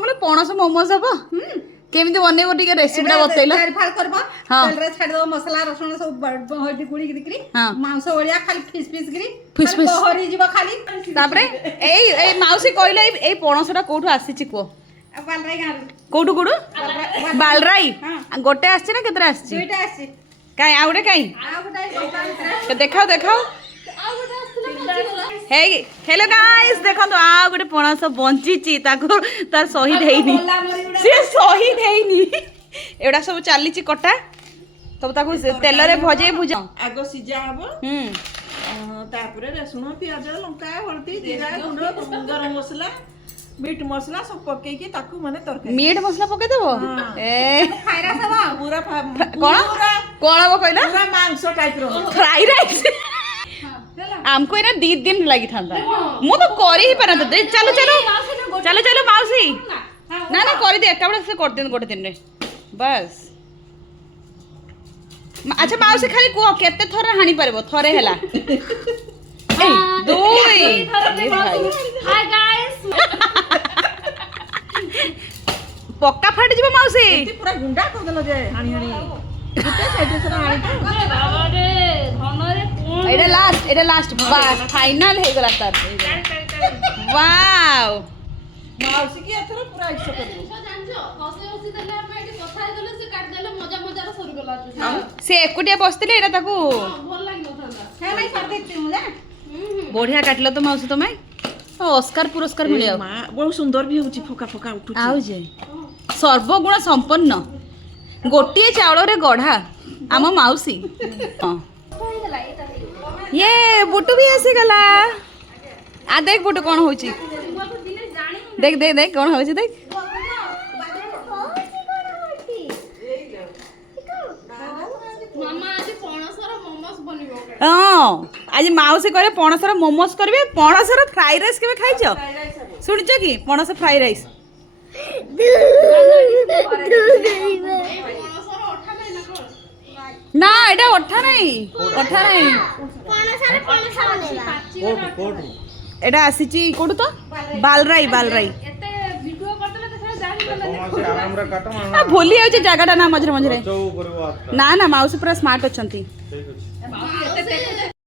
କହିଲେ ପଣସ ମୋମୋସ୍ ହବ କେମିତି ବନେଇବ ଟିକେ ରେସିପିଟା ବତେଇଲ ଫାଳ କରବ ତେଲରେ ଛାଡି ଦବ ମସଲା ରସୁଣ ସବୁ ହଳଦୀ ଗୁଳି କରିକି ମାଂସ ଭଳିଆ ଖାଲି ଫିସ୍ ଫିସ୍ କରି ଫିସ୍ ଫିସ୍ ବହରି ଯିବ ଖାଲି ତାପରେ ଏଇ ମାଉସୀ କହିଲେ ଏଇ ପଣସଟା କୋଉଠୁ ଆସିଛି କୁହ ବାଲରାଇ ଗାଁରୁ କୋଉଠୁ ବାଲରାଇ ଗୋଟେ ଆସିଛି ନା କେତେଟା ଆସିଛି ଦୁଇଟା ଆସିଛି କାଇଁ ଆଉ ଗୋଟେ କାଇଁ ଆଉ ଗୋଟେ ଦେଖାओ हेलो गाइस देखो आ गोटे पणस बंची तार शहीद हेनी सी शहीद हेनी एडा सब चली कटा तब ताको तेल रे भजे भुजा आगो सिजा हबो तापरे रसुण प्याज लंका हळदी जीरा गुंड गरम मसला मीट मसला सब पके की ताकू माने तरकारी मीट मसला पके देबो ए खायरा सब पूरा कोन वो कहला पूरा मांस टाइप रो फ्राई राइस हमको ना 2 दिन लगी था मु तो कर ही पारा चलो चलो चलो चलो माउसी ना ना कर दे एकबड़ा से कर दे गोटे दिन रे बस अच्छा माउसी खाली को केते थरे हानि परबो थरे हला ए दुई ए भाई हाय गाइस पक्का फाट जीव माउसी पूरा गुंडा कर देलो जे हानि हानि गुटे साइड से हानि बाबा रे धनरे कोन एटा लास्ट बस फाइनल हे गला तार वाओ माउसी की अथरा पूरा इच्छा करबो जानजो हसे देले हम एटी कथा देले से काट देले मजा मजा रे सरी गला से एकुटिया बसतिले एटा ताकू भल लागि नथाला है नहीं कर देती हूं ना बढ़िया काटलो तो माउसी तुम्हें ऑस्कार पुरस्कार मिले मां बहुत सुंदर भी होची फोका फोका उठुची आउ जे सर्वगुण संपन्न गोटिए चावल रे गढ़ा आम माउसी ये बुटू भी आसी गला आ देख बुटू कौन होची देख देख देख कौन होची देख मामा आज पणसर मोमोस बनिबो हाँ आज माउसी करे पणसर मोमोस करबे पणसर फ्राई राइस केबे खाइछो सुनिछ कि पणस फ्राई राइस ना एटा अठा नहीं एटा आसीची कोडु तो बालराई एते वीडियो करतले देखा जानि गला भूली जाऊँ जगटा ना मझे मझे ना ना माउसी पूरा स्मार्ट अच्छा ठीक अछि